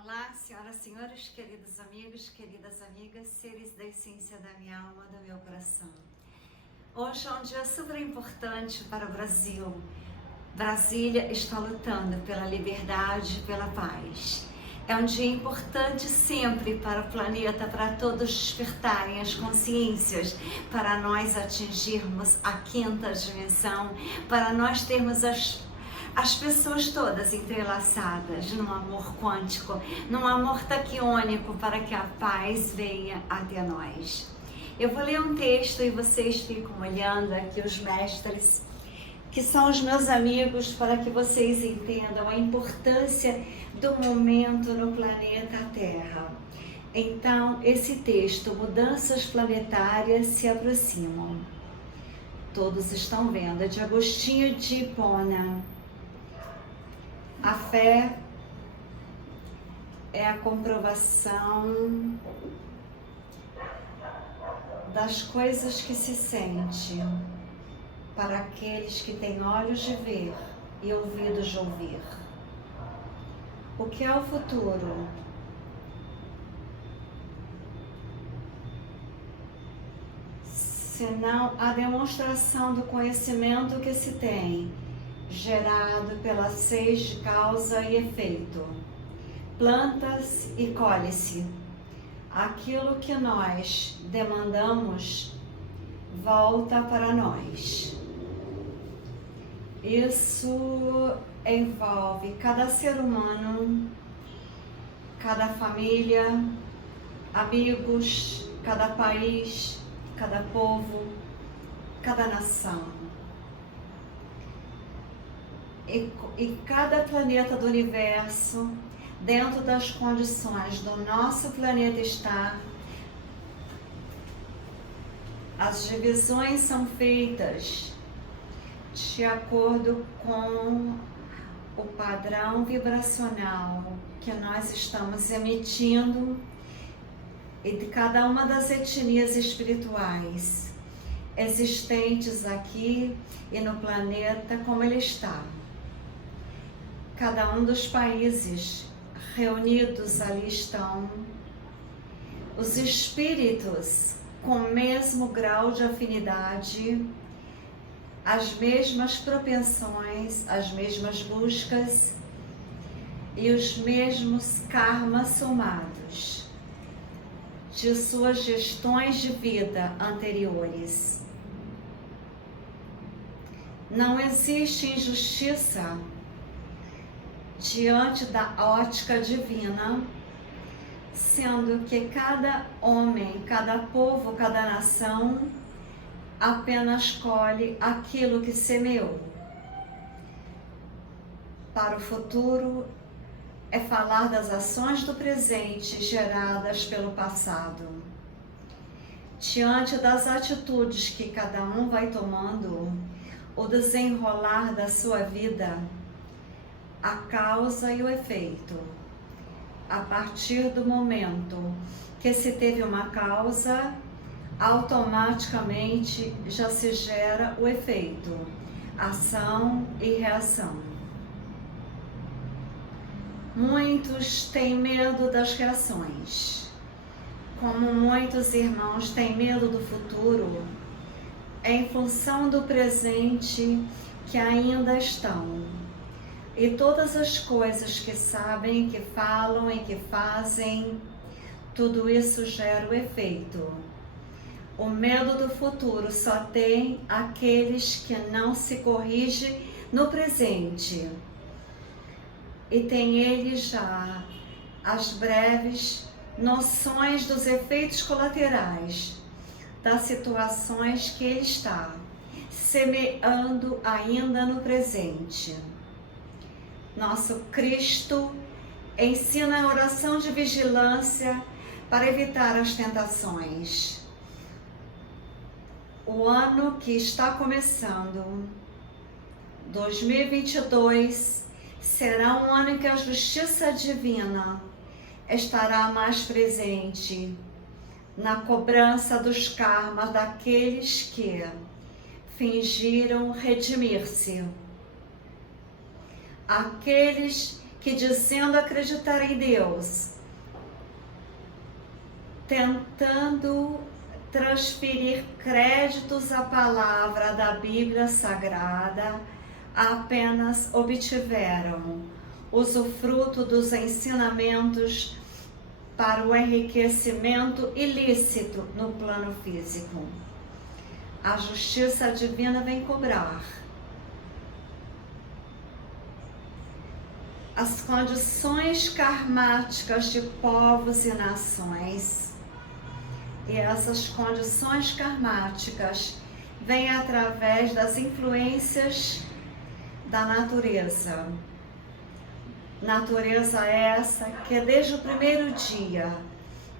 Olá, senhoras e senhores, queridos amigos, queridas amigas, seres da essência da minha alma, do meu coração. Hoje é um dia super importante para o Brasil. Brasília está lutando pela liberdade, pela paz. É um dia importante sempre para o planeta, para todos despertarem as consciências, para nós atingirmos a quinta dimensão, para nós termos as pessoas todas entrelaçadas num amor quântico, num amor taquiônico, para que a paz venha até nós. Eu vou ler um texto e vocês ficam olhando aqui, os mestres, que são os meus amigos, para que vocês entendam a importância do momento no planeta Terra. Então, esse texto, mudanças planetárias se aproximam. Todos estão vendo, é de Agostinho de Hipona. A fé é a comprovação das coisas que se sente para aqueles que têm olhos de ver e ouvidos de ouvir. O que é o futuro? Senão a demonstração do conhecimento que se tem, gerado pelas 6 de causa e efeito. Plantas e colhe-se. Aquilo que nós demandamos volta para nós. Isso envolve cada ser humano, cada família, amigos, cada país, cada povo, cada nação. E cada planeta do universo, dentro das condições do nosso planeta estar, as divisões são feitas de acordo com o padrão vibracional que nós estamos emitindo e de cada uma das etnias espirituais existentes aqui e no planeta como ele está. Cada um dos países reunidos ali estão os espíritos com o mesmo grau de afinidade, as mesmas propensões, as mesmas buscas e os mesmos karmas somados de suas gestões de vida anteriores. Não existe injustiça diante da ótica divina, sendo que cada homem, cada povo, cada nação apenas colhe aquilo que semeou. Para o futuro é falar das ações do presente geradas pelo passado. Diante das atitudes que cada um vai tomando, o desenrolar da sua vida, a causa e o efeito. A partir do momento que se teve uma causa, automaticamente já se gera o efeito, ação e reação. Muitos têm medo das reações, como muitos irmãos têm medo do futuro, em função do presente que ainda estão. E todas as coisas que sabem, que falam e que fazem, tudo isso gera o efeito. O medo do futuro só tem aqueles que não se corrigem no presente. E tem ele já as breves noções dos efeitos colaterais das situações que ele está semeando ainda no presente. Nosso Cristo ensina a oração de vigilância para evitar as tentações. O ano que está começando, 2022, será um ano em que a justiça divina estará mais presente na cobrança dos karmas daqueles que fingiram redimir-se. Aqueles que, dizendo acreditar em Deus, tentando transferir créditos à palavra da Bíblia Sagrada, apenas obtiveram usufruto dos ensinamentos para o enriquecimento ilícito no plano físico. A justiça divina vem cobrar. As condições karmáticas de povos e nações. E essas condições karmáticas vêm através das influências da natureza. Natureza essa que desde o primeiro dia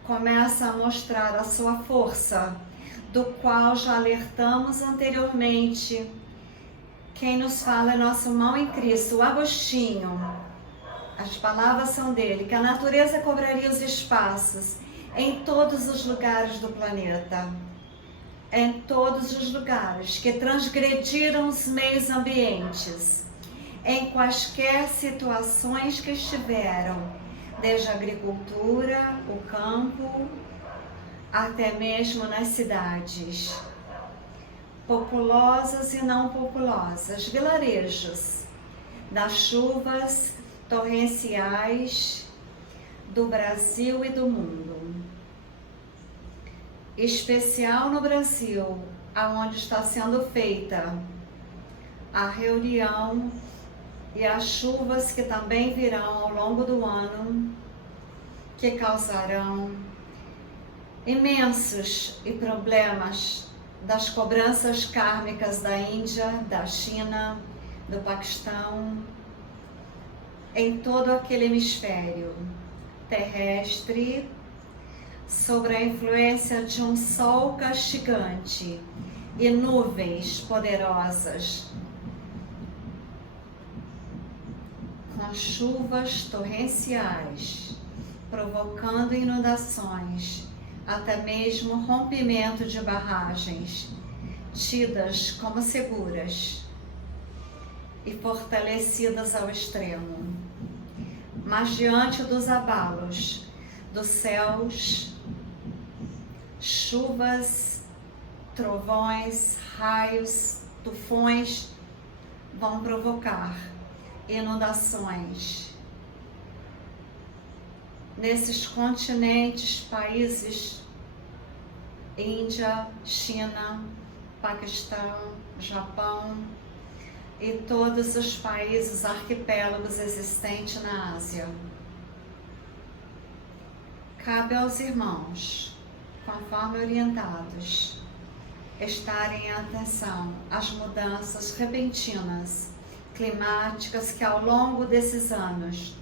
começa a mostrar a sua força, do qual já alertamos anteriormente. Quem nos fala é nosso irmão em Cristo, o Agostinho. As palavras são dele, que a natureza cobraria os espaços em todos os lugares do planeta. Em todos os lugares que transgrediram os meios ambientes, em quaisquer situações que estiveram, desde a agricultura, o campo, até mesmo nas cidades, populosas e não populosas, vilarejos, das chuvas torrenciais do Brasil e do mundo. Especial no Brasil, aonde está sendo feita a reunião e as chuvas que também virão ao longo do ano, que causarão imensos e problemas das cobranças kármicas da Índia, da China, do Paquistão, em todo aquele hemisfério terrestre, sobre a influência de um sol castigante e nuvens poderosas, com chuvas torrenciais, provocando inundações, até mesmo rompimento de barragens, tidas como seguras e fortalecidas ao extremo. Mas diante dos abalos dos céus, chuvas, trovões, raios, tufões vão provocar inundações nesses continentes, países, Índia, China, Paquistão, Japão e todos os países arquipélagos existentes na Ásia. Cabe aos irmãos, conforme orientados, estarem em atenção às mudanças repentinas climáticas que ao longo desses anos,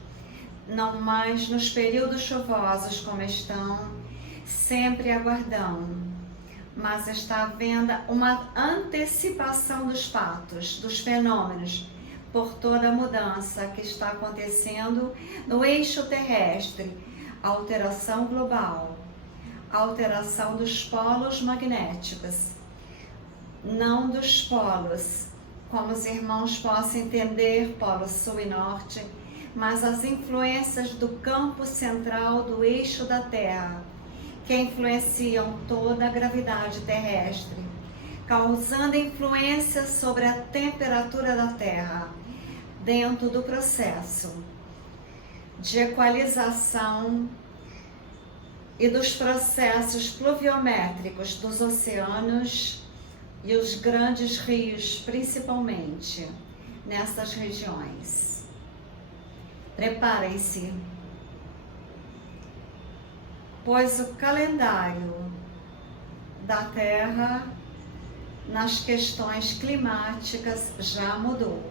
não mais nos períodos chuvosos como estão, sempre aguardando, mas está havendo uma antecipação dos fatos, dos fenômenos, por toda a mudança que está acontecendo no eixo terrestre, alteração global, alteração dos polos magnéticos, não dos polos, como os irmãos possam entender, polo sul e norte, mas as influências do campo central do eixo da Terra, que influenciam toda a gravidade terrestre, causando influência sobre a temperatura da Terra, dentro do processo de equalização e dos processos pluviométricos dos oceanos e os grandes rios, principalmente nessas regiões. Preparem-se, pois o calendário da Terra nas questões climáticas já mudou.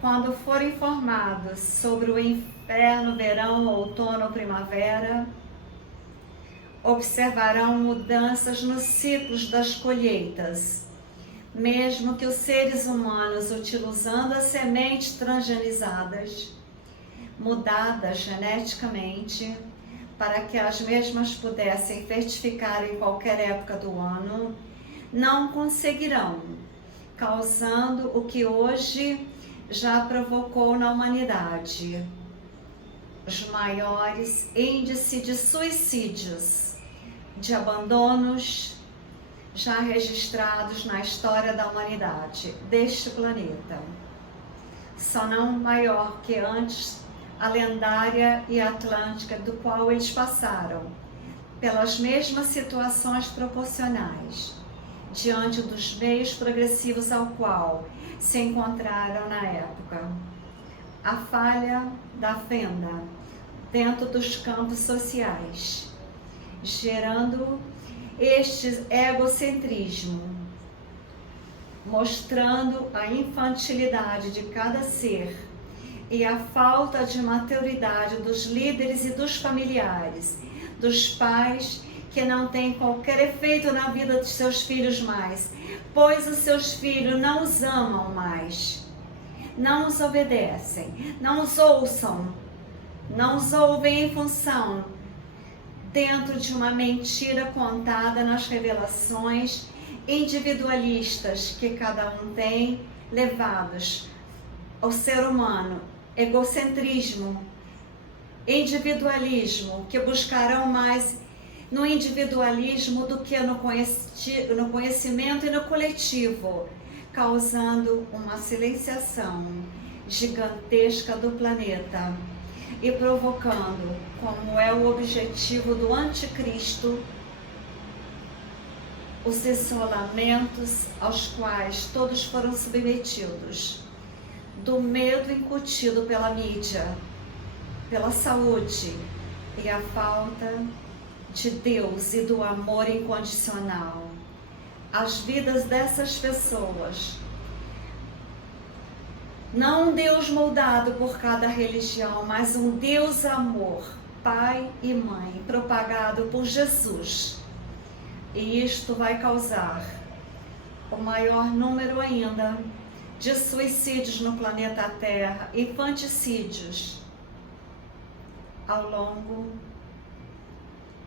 Quando forem informados sobre o inverno, verão, outono, primavera, observarão mudanças nos ciclos das colheitas, mesmo que os seres humanos, utilizando as sementes transgenizadas, mudadas geneticamente, para que as mesmas pudessem fertificar em qualquer época do ano, não conseguirão, causando o que hoje já provocou na humanidade os maiores índices de suicídios, de abandonos já registrados na história da humanidade, deste planeta. Só não maior que antes a lendária e atlântica, do qual eles passaram pelas mesmas situações proporcionais, diante dos meios progressivos ao qual se encontraram na época. A falha da fenda dentro dos campos sociais, gerando este egocentrismo, mostrando a infantilidade de cada ser e a falta de maturidade dos líderes e dos familiares, dos pais, que não têm qualquer efeito na vida dos seus filhos mais, pois os seus filhos não os amam mais, não os obedecem, não os ouçam, não os ouvem em função dentro de uma mentira contada nas revelações individualistas que cada um tem, levados ao ser humano, egocentrismo, individualismo, que buscarão mais no individualismo do que no conhecimento e no coletivo, causando uma silenciação gigantesca do planeta e provocando, como é o objetivo do anticristo, os isolamentos aos quais todos foram submetidos, do medo incutido pela mídia, pela saúde e a falta de Deus e do amor incondicional. As vidas dessas pessoas, não um Deus moldado por cada religião, mas um Deus amor, Pai e Mãe, propagado por Jesus. E isto vai causar o maior número ainda de suicídios no planeta Terra, infanticídios, ao longo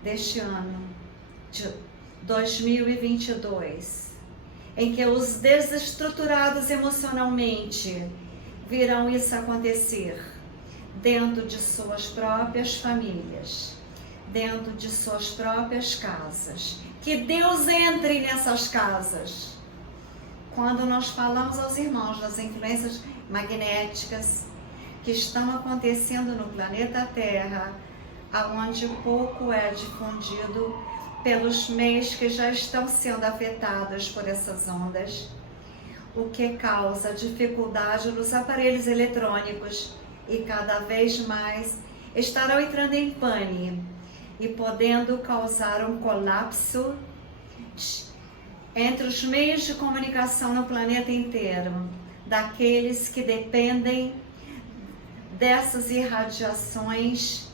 deste ano de 2022, em que os desestruturados emocionalmente virão isso acontecer dentro de suas próprias famílias, dentro de suas próprias casas. Que Deus entre nessas casas. Quando nós falamos aos irmãos das influências magnéticas que estão acontecendo no planeta Terra, aonde pouco é difundido pelos meios que já estão sendo afetados por essas ondas, o que causa dificuldade nos aparelhos eletrônicos e cada vez mais estarão entrando em pane e podendo causar um colapso entre os meios de comunicação no planeta inteiro, daqueles que dependem dessas irradiações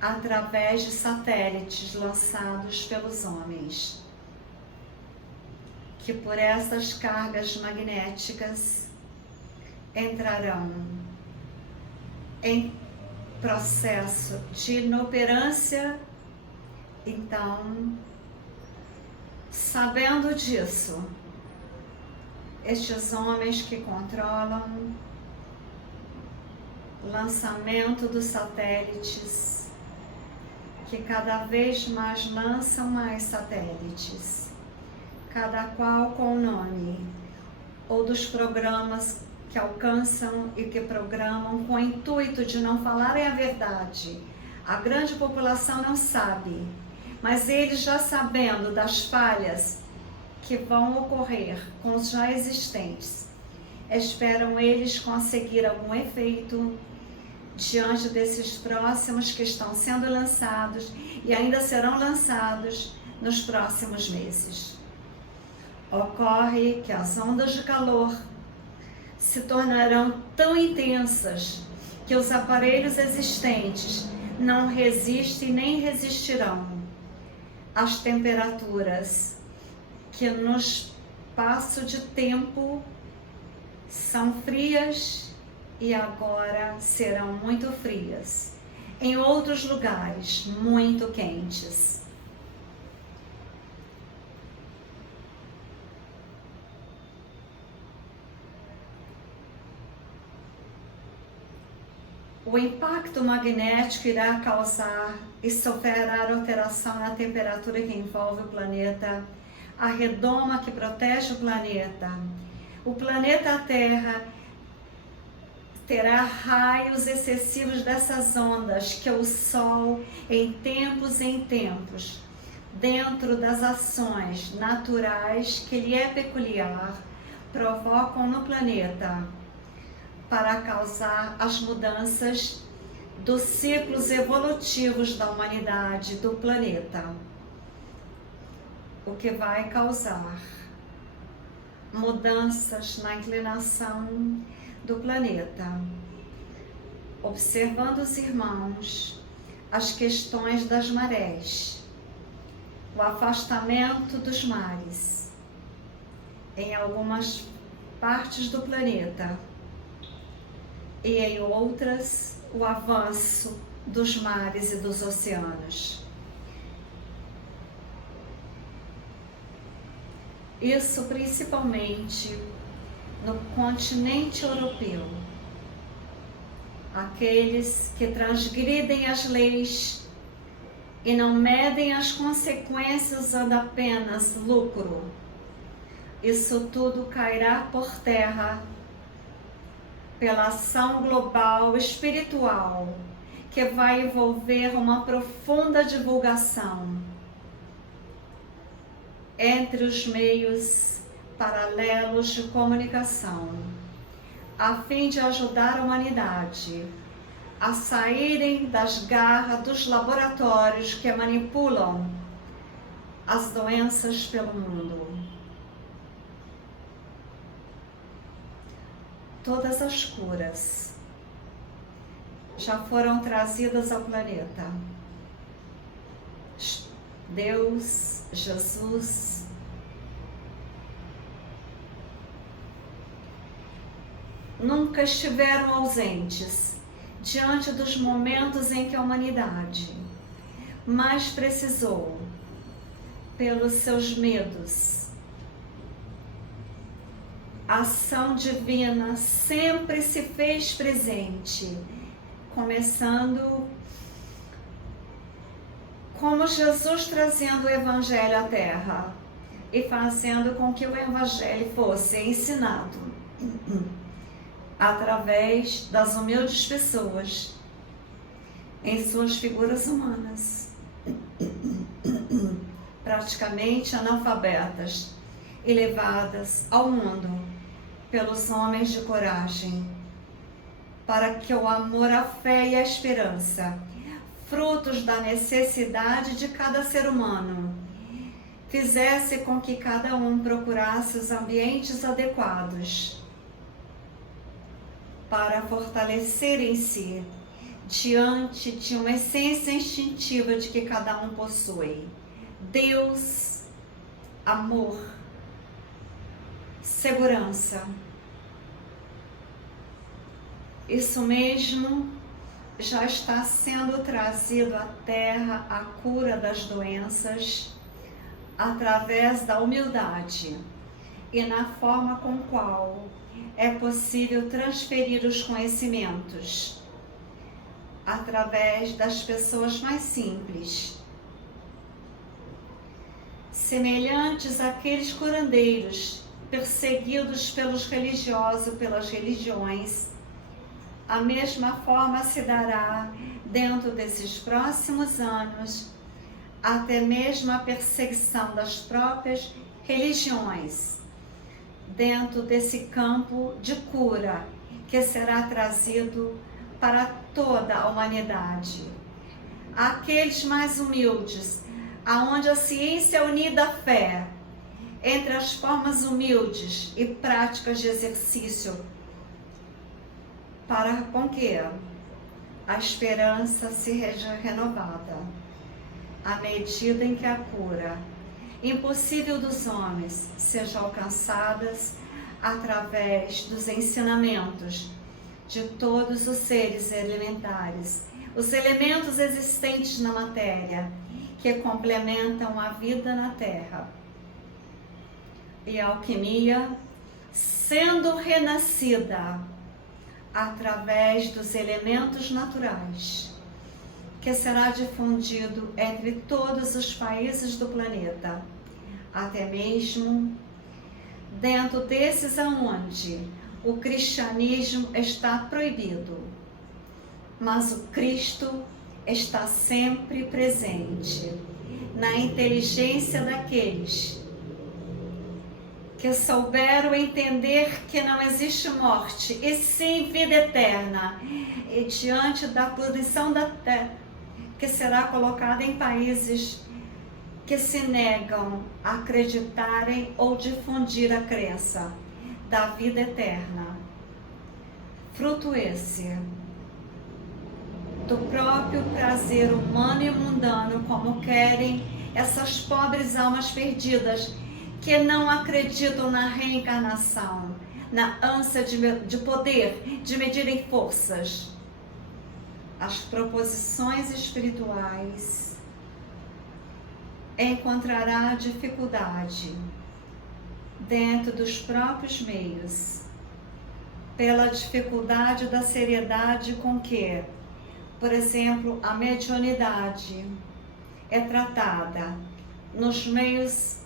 através de satélites lançados pelos homens, que por essas cargas magnéticas entrarão em processo de inoperância. Então, sabendo disso, estes homens que controlam o lançamento dos satélites, que cada vez mais lançam mais satélites, cada qual com o nome, ou dos programas que alcançam e que programam com o intuito de não falarem a verdade. A grande população não sabe, mas eles, já sabendo das falhas que vão ocorrer com os já existentes, esperam eles conseguir algum efeito diante desses próximos que estão sendo lançados e ainda serão lançados nos próximos meses. Ocorre que as ondas de calor se tornarão tão intensas que os aparelhos existentes não resistem nem resistirão às temperaturas que no espaço de tempo são frias e agora serão muito frias, em outros lugares muito quentes. O impacto magnético irá causar e sofrerá alteração na temperatura que envolve o planeta, a redoma que protege o planeta. O planeta Terra terá raios excessivos dessas ondas que o Sol, em tempos, dentro das ações naturais que lhe é peculiar, provocam no planeta para causar as mudanças dos ciclos evolutivos da humanidade, do planeta, o que vai causar mudanças na inclinação do planeta. Observando os irmãos, as questões das marés, o afastamento dos mares em algumas partes do planeta e em outras o avanço dos mares e dos oceanos. Isso principalmente no continente europeu. Aqueles que transgridem as leis e não medem as consequências usando apenas lucro. Isso tudo cairá por terra pela ação global espiritual, que vai envolver uma profunda divulgação entre os meios paralelos de comunicação, a fim de ajudar a humanidade a saírem das garras dos laboratórios que manipulam as doenças pelo mundo. Todas as curas já foram trazidas ao planeta. Deus, Jesus, nunca estiveram ausentes diante dos momentos em que a humanidade mais precisou, pelos seus medos. A ação divina sempre se fez presente, começando como Jesus trazendo o Evangelho à Terra e fazendo com que o Evangelho fosse ensinado através das humildes pessoas em suas figuras humanas, praticamente analfabetas e levadas ao mundo pelos homens de coragem, para que o amor, a fé e a esperança, frutos da necessidade de cada ser humano, fizesse com que cada um procurasse os ambientes adequados para fortalecer em si, diante de uma essência instintiva de que cada um possui: Deus, amor, segurança. Isso mesmo já está sendo trazido à Terra, a cura das doenças, através da humildade e na forma com qual é possível transferir os conhecimentos através das pessoas mais simples, semelhantes àqueles curandeiros perseguidos pelos religiosos, pelas religiões. A mesma forma se dará dentro desses próximos anos, até mesmo a perseguição das próprias religiões, dentro desse campo de cura que será trazido para toda a humanidade. Aqueles mais humildes, aonde a ciência unida à fé, entre as formas humildes e práticas de exercício, para com que a esperança seja renovada, à medida em que a cura impossível dos homens seja alcançada através dos ensinamentos de todos os seres elementares, os elementos existentes na matéria, que complementam a vida na Terra. E a alquimia, sendo renascida através dos elementos naturais, que será difundido entre todos os países do planeta, até mesmo dentro desses aonde o cristianismo está proibido, mas o Cristo está sempre presente na inteligência daqueles que souberam entender que não existe morte, e sim vida eterna, e diante da punição da terra, que será colocada em países que se negam a acreditarem ou difundir a crença da vida eterna. Fruto esse do próprio prazer humano e mundano, como querem essas pobres almas perdidas que não acreditam na reencarnação, na ânsia de poder, de medirem forças. As proposições espirituais encontrará dificuldade dentro dos próprios meios, pela dificuldade da seriedade com que, por exemplo, a mediunidade é tratada nos meios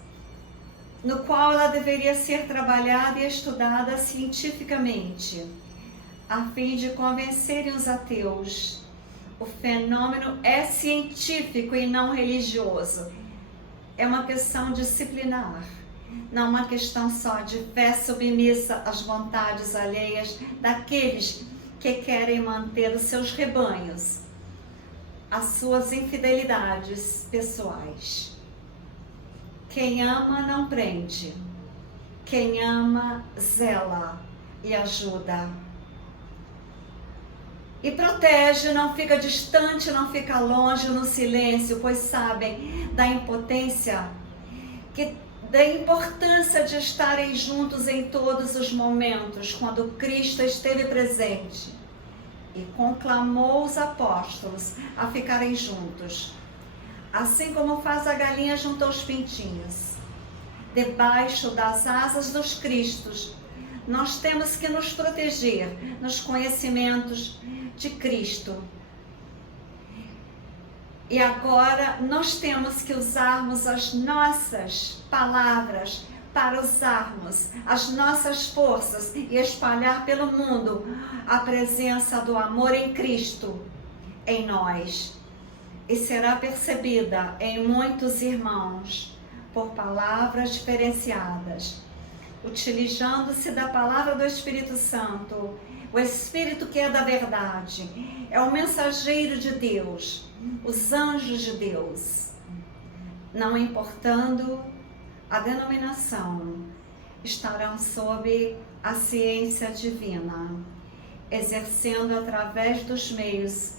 no qual ela deveria ser trabalhada e estudada cientificamente, a fim de convencerem os ateus. O fenômeno é científico e não religioso. É uma questão disciplinar, não uma questão só de fé submissa às vontades alheias daqueles que querem manter os seus rebanhos, as suas infidelidades pessoais. Quem ama não prende, quem ama zela e ajuda. E protege, não fica distante, não fica longe no silêncio, pois sabem da impotência, da importância de estarem juntos em todos os momentos, quando Cristo esteve presente e conclamou os apóstolos a ficarem juntos. Assim como faz a galinha junto aos pintinhos, debaixo das asas dos Cristos, nós temos que nos proteger nos conhecimentos de Cristo. E agora nós temos que usarmos as nossas palavras para usarmos as nossas forças e espalhar pelo mundo a presença do amor em Cristo em nós. E será percebida em muitos irmãos por palavras diferenciadas, utilizando-se da palavra do Espírito Santo. O Espírito que é da verdade, é o mensageiro de Deus, os anjos de Deus, não importando a denominação, estarão sob a ciência divina, exercendo através dos meios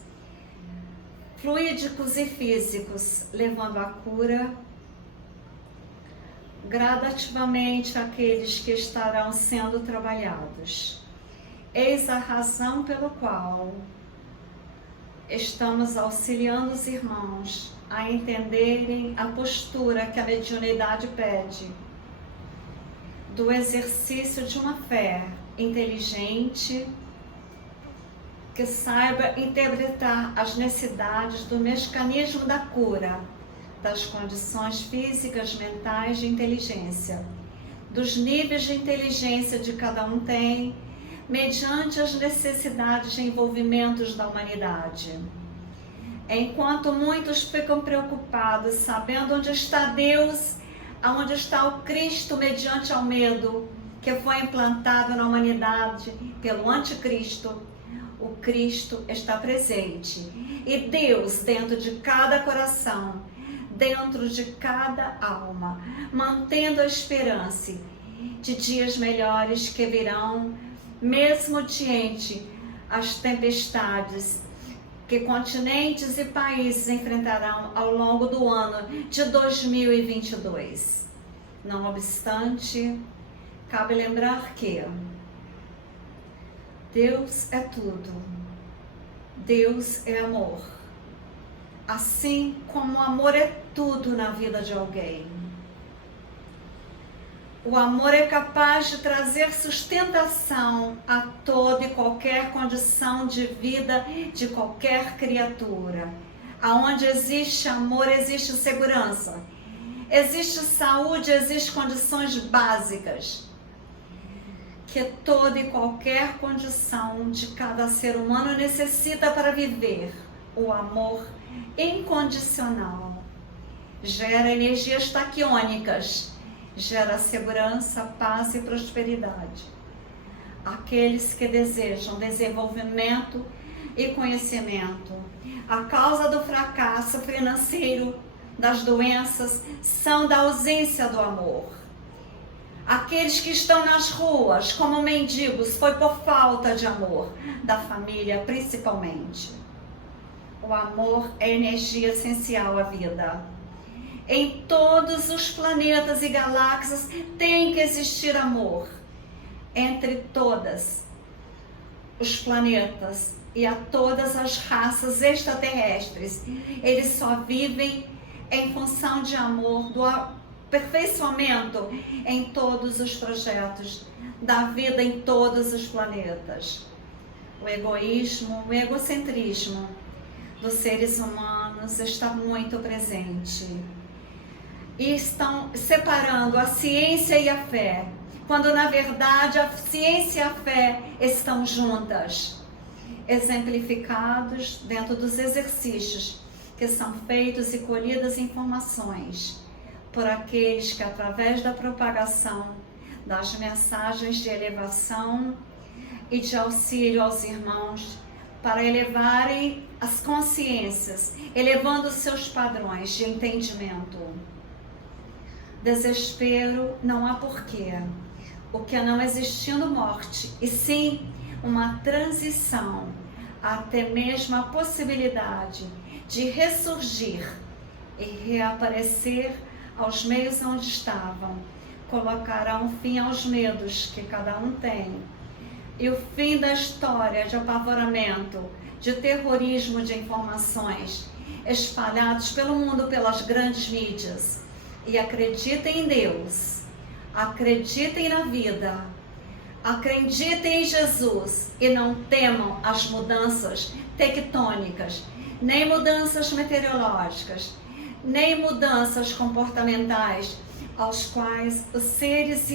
fluídicos e físicos, levando a cura gradativamente àqueles que estarão sendo trabalhados. Eis a razão pelo qual estamos auxiliando os irmãos a entenderem a postura que a mediunidade pede, do exercício de uma fé inteligente, que saiba interpretar as necessidades do mecanismo da cura, das condições físicas, mentais, de inteligência, dos níveis de inteligência de cada um tem, mediante as necessidades de envolvimentos da humanidade. Enquanto muitos ficam preocupados, sabendo onde está Deus, aonde está o Cristo mediante ao medo, que foi implantado na humanidade pelo anticristo, o Cristo está presente. E Deus dentro de cada coração, dentro de cada alma, mantendo a esperança de dias melhores que virão, mesmo diante as tempestades que continentes e países enfrentarão ao longo do ano de 2022. Não obstante, cabe lembrar que Deus é tudo, Deus é amor, assim como o amor é tudo na vida de alguém. O amor é capaz de trazer sustentação a toda e qualquer condição de vida de qualquer criatura. Aonde existe amor, existe segurança. Existe saúde, existem condições básicas. Que toda e qualquer condição de cada ser humano necessita para viver. O amor incondicional gera energias taquiônicas, gera segurança, paz e prosperidade. Aqueles que desejam desenvolvimento e conhecimento, a causa do fracasso financeiro, das doenças, são da ausência do amor. Aqueles que estão nas ruas como mendigos foi por falta de amor, da família principalmente. O amor é energia essencial à vida. Em todos os planetas e galáxias tem que existir amor. Entre todas os planetas e a todas as raças extraterrestres, eles só vivem em função de amor, do aperfeiçoamento em todos os projetos da vida em todos os planetas. O egoísmo, o egocentrismo dos seres humanos está muito presente. E estão separando a ciência e a fé, quando na verdade a ciência e a fé estão juntas, exemplificados dentro dos exercícios que são feitos e colhidas informações por aqueles que, através da propagação das mensagens de elevação e de auxílio aos irmãos, para elevarem as consciências, elevando seus padrões de entendimento. Desespero não há porquê, o que é não existindo morte, e sim uma transição, até mesmo a possibilidade de ressurgir e reaparecer aos meios onde estavam, colocarão fim aos medos que cada um tem, e o fim da história de apavoramento, de terrorismo de informações espalhados pelo mundo pelas grandes mídias. E acreditem em Deus, acreditem na vida, acreditem em Jesus e não temam as mudanças tectônicas, nem mudanças meteorológicas, nem mudanças comportamentais, aos quais os seres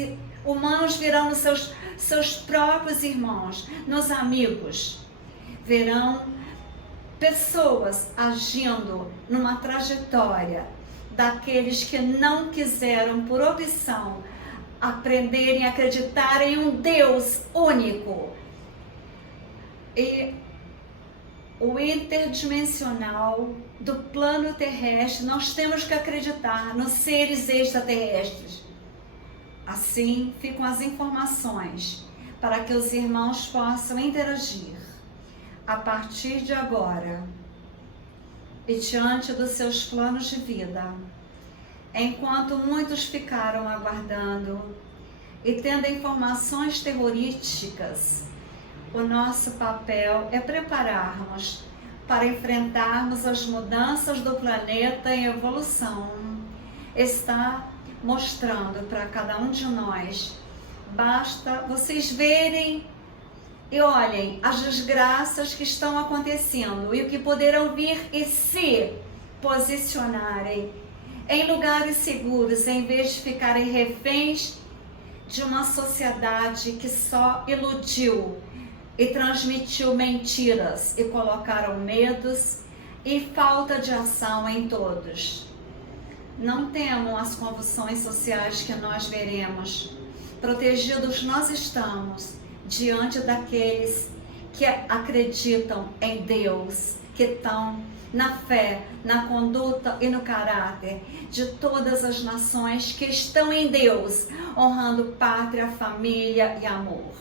humanos virão nos seus próprios irmãos, nos amigos, verão pessoas agindo numa trajetória daqueles que não quiseram, por opção, aprenderem a acreditar em um Deus único. E o interdimensional do plano terrestre, nós temos que acreditar nos seres extraterrestres. Assim ficam as informações para que os irmãos possam interagir a partir de agora e diante dos seus planos de vida. Enquanto muitos ficaram aguardando e tendo informações terrorísticas, o nosso papel é prepararmos para enfrentarmos as mudanças do planeta em evolução. Está mostrando para cada um de nós. Basta vocês verem e olhem as desgraças que estão acontecendo e o que poderão vir e se posicionarem em lugares seguros, em vez de ficarem reféns de uma sociedade que só iludiu e transmitiu mentiras e colocaram medos e falta de ação em todos. Não temam as convulsões sociais que nós veremos. Protegidos nós estamos diante daqueles que acreditam em Deus, que estão na fé, na conduta e no caráter de todas as nações que estão em Deus, honrando pátria, família e amor.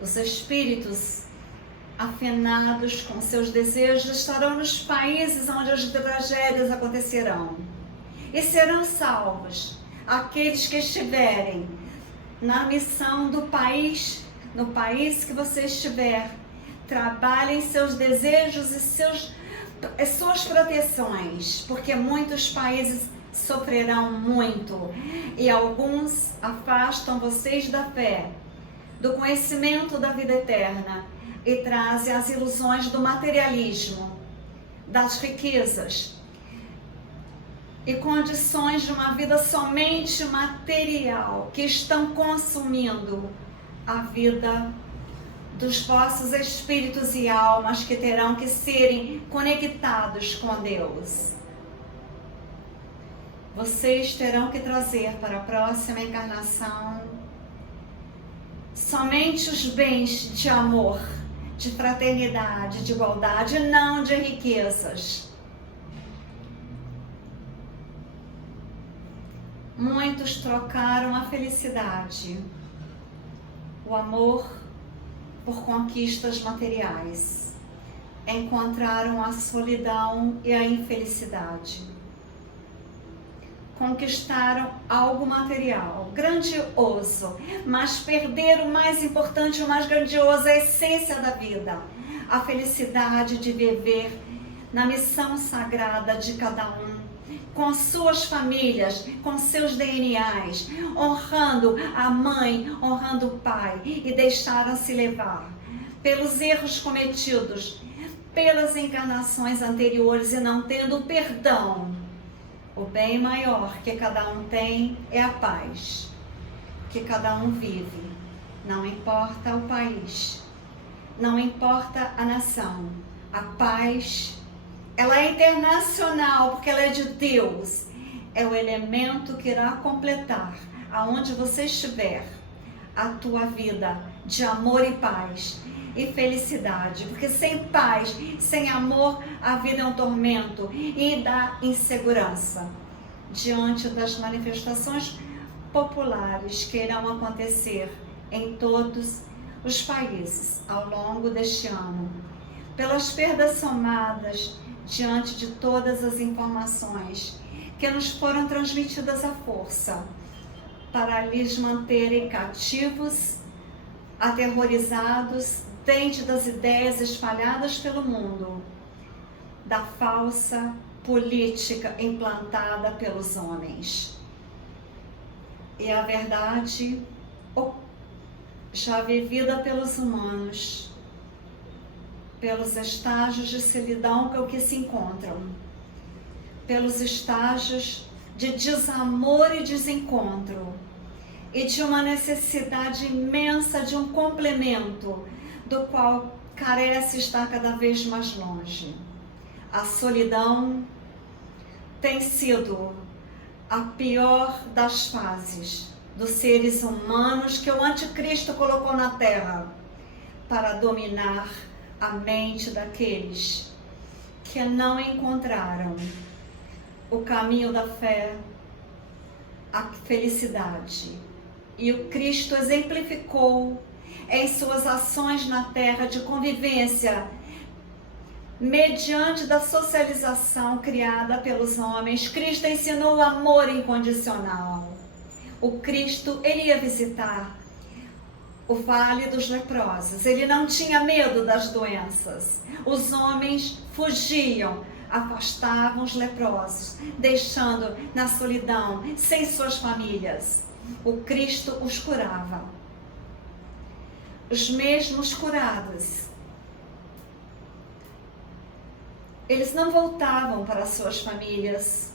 Os espíritos afinados com seus desejos estarão nos países onde as tragédias acontecerão e serão salvos aqueles que estiverem na missão do país, no país que você estiver. Trabalhem seus desejos e suas proteções, porque muitos países sofrerão muito, e alguns afastam vocês da fé, do conhecimento da vida eterna, e trazem as ilusões do materialismo, das riquezas e condições de uma vida somente material, que estão consumindo a vida dos vossos espíritos e almas, que terão que serem conectados com Deus. Vocês terão que trazer para a próxima encarnação somente os bens de amor, de fraternidade, de igualdade, não de riquezas. Muitos trocaram a felicidade, o amor, por conquistas materiais. Encontraram a solidão e a infelicidade. Conquistaram algo material, grandioso, mas perderam o mais importante, o mais grandioso, a essência da vida, a felicidade de viver na missão sagrada de cada um, com suas famílias, com seus DNAs, honrando a mãe, honrando o pai, e deixaram-se levar pelos erros cometidos, pelas encarnações anteriores, e não tendo perdão. O bem maior que cada um tem é a paz que cada um vive. Não importa o país, não importa a nação. A paz, ela é internacional, porque ela é de Deus. É o elemento que irá completar, aonde você estiver, a tua vida de amor e paz e felicidade. Porque sem paz, sem amor, a vida é um tormento e dá insegurança diante das manifestações populares que irão acontecer em todos os países ao longo deste ano, pelas perdas somadas diante de todas as informações que nos foram transmitidas à força, para lhes manterem cativos, aterrorizados, dentro das ideias espalhadas pelo mundo, da falsa política implantada pelos homens. E a verdade, já vivida pelos humanos, pelos estágios de solidão com que se encontram, pelos estágios de desamor e desencontro, e de uma necessidade imensa de um complemento, do qual carece estar cada vez mais longe. A solidão tem sido a pior das fases dos seres humanos que o anticristo colocou na terra para dominar a mente daqueles que não encontraram o caminho da fé, a felicidade. E o Cristo exemplificou em suas ações na terra de convivência, mediante da socialização criada pelos homens. Cristo ensinou o amor incondicional. O Cristo, ele ia visitar o Vale dos Leprosos. Ele não tinha medo das doenças. Os homens fugiam, afastavam os leprosos, deixando na solidão, sem suas famílias. O Cristo os curava. Os mesmos curados, eles não voltavam para suas famílias,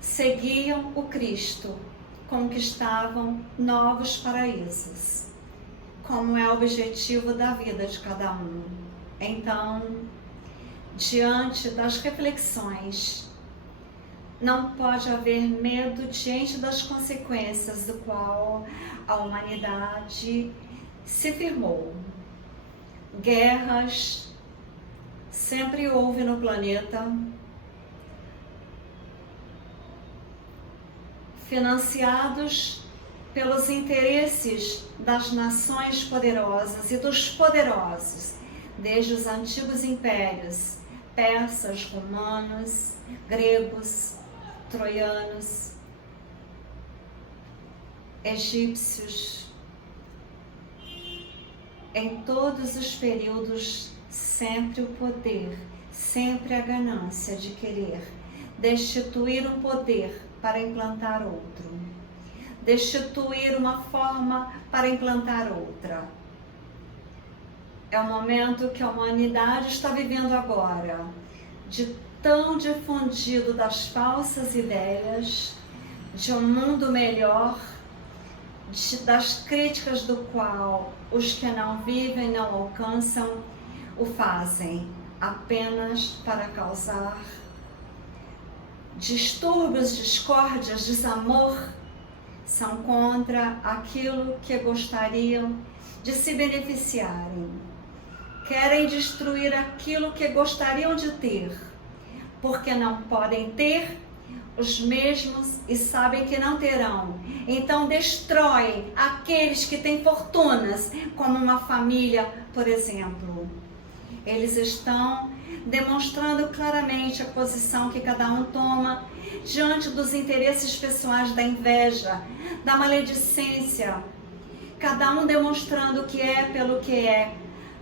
seguiam o Cristo, conquistavam novos paraísos, como é o objetivo da vida de cada um. Então, diante das reflexões, não pode haver medo diante das consequências do qual a humanidade se firmou. Guerras sempre houve no planeta, financiados pelos interesses das nações poderosas e dos poderosos, desde os antigos impérios, persas, romanos, gregos, troianos, egípcios. Em todos os períodos, sempre o poder, sempre a ganância de querer destituir um poder para implantar outro, destituir uma forma para implantar outra. É o momento que a humanidade está vivendo agora, de tão difundido das falsas ideias, de um mundo melhor, das críticas do qual os que não vivem, não alcançam, o fazem apenas para causar distúrbios, discórdias, desamor, são contra aquilo que gostariam de se beneficiarem. Querem destruir aquilo que gostariam de ter, porque não podem ter os mesmos e sabem que não terão. Então destrói aqueles que têm fortunas, como uma família, por exemplo. Eles estão demonstrando claramente a posição que cada um toma diante dos interesses pessoais, da inveja, da maledicência. Cada um demonstrando o que é pelo que é,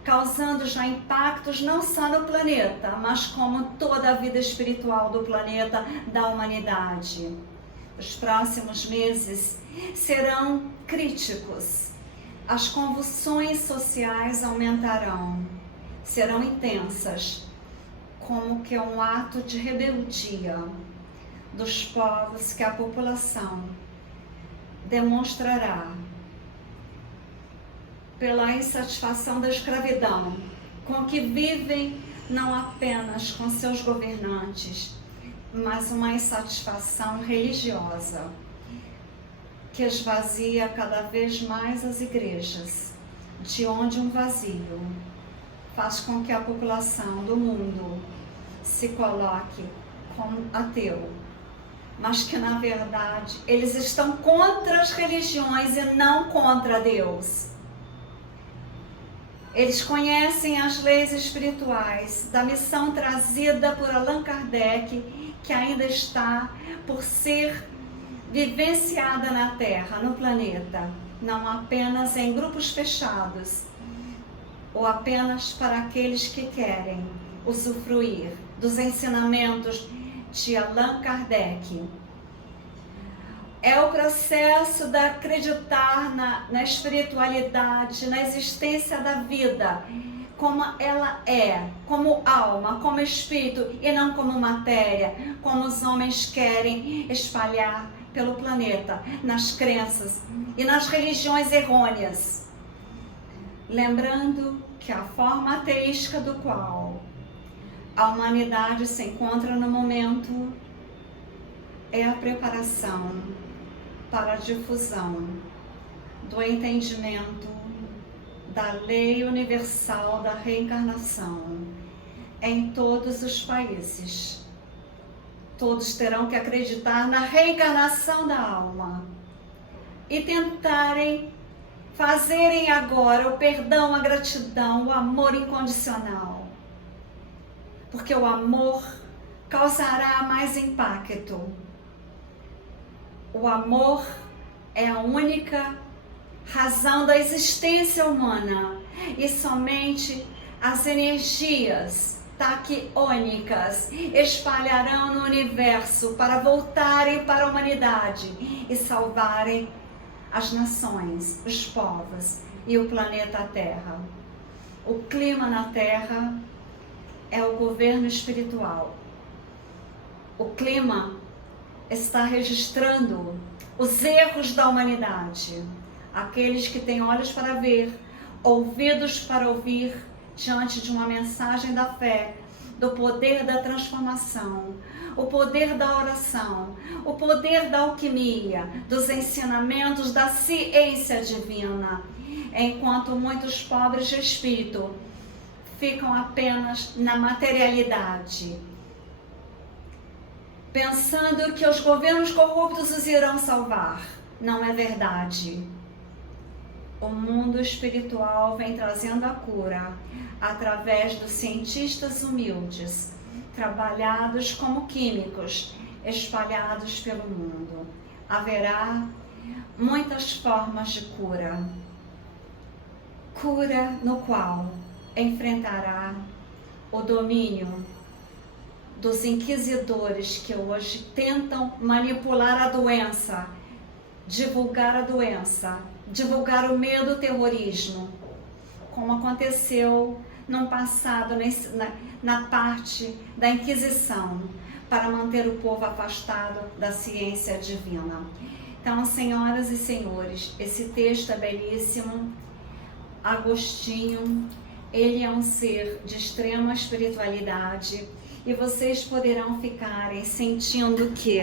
causando já impactos não só no planeta, mas como toda a vida espiritual do planeta, da humanidade. Os próximos meses serão críticos. As convulsões sociais aumentarão, serão intensas, como que um ato de rebeldia dos povos que a população demonstrará pela insatisfação da escravidão, com que vivem não apenas com seus governantes, mas uma insatisfação religiosa que esvazia cada vez mais as igrejas, de onde um vazio faz com que a população do mundo se coloque como ateu, mas que na verdade eles estão contra as religiões e não contra Deus. Eles conhecem as leis espirituais da missão trazida por Allan Kardec, que ainda está por ser vivenciada na Terra, no planeta, não apenas em grupos fechados, ou apenas para aqueles que querem usufruir dos ensinamentos de Allan Kardec. É o processo de acreditar na espiritualidade, na existência da vida, como ela é, como alma, como espírito e não como matéria, como os homens querem espalhar pelo planeta, nas crenças e nas religiões errôneas. Lembrando que a forma ateística do qual a humanidade se encontra no momento é a preparação para a difusão do entendimento da lei universal da reencarnação em todos os países. Todos terão que acreditar na reencarnação da alma e tentarem fazerem agora o perdão, a gratidão, o amor incondicional. Porque o amor causará mais impacto. O amor é a única razão da existência humana e somente as energias taquiônicas espalharão no universo para voltarem para a humanidade e salvarem as nações, os povos e o planeta Terra. O clima na Terra é o governo espiritual. O clima está registrando os erros da humanidade. Aqueles que têm olhos para ver, ouvidos para ouvir, diante de uma mensagem da fé, do poder da transformação, o poder da oração, o poder da alquimia, dos ensinamentos da ciência divina, enquanto muitos pobres de espírito ficam apenas na materialidade, pensando que os governos corruptos os irão salvar. Não é verdade. O mundo espiritual vem trazendo a cura através dos cientistas humildes, trabalhados como químicos, espalhados pelo mundo. Haverá muitas formas de cura. Cura no qual enfrentará o domínio dos inquisidores que hoje tentam manipular a doença, divulgar a doença, divulgar o medo, o terrorismo, como aconteceu no passado na parte da Inquisição, para manter o povo afastado da ciência divina. Então, senhoras e senhores, esse texto é belíssimo. Agostinho, ele é um ser de extrema espiritualidade, e vocês poderão ficarem sentindo que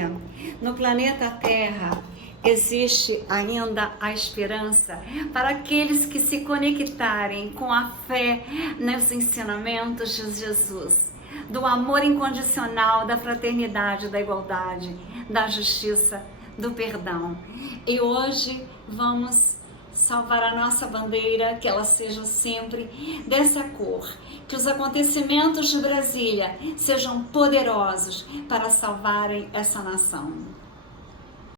no planeta Terra existe ainda a esperança para aqueles que se conectarem com a fé nos ensinamentos de Jesus, do amor incondicional, da fraternidade, da igualdade, da justiça, do perdão. E hoje vamos salvar a nossa bandeira, que ela seja sempre dessa cor, que os acontecimentos de Brasília sejam poderosos para salvarem essa nação.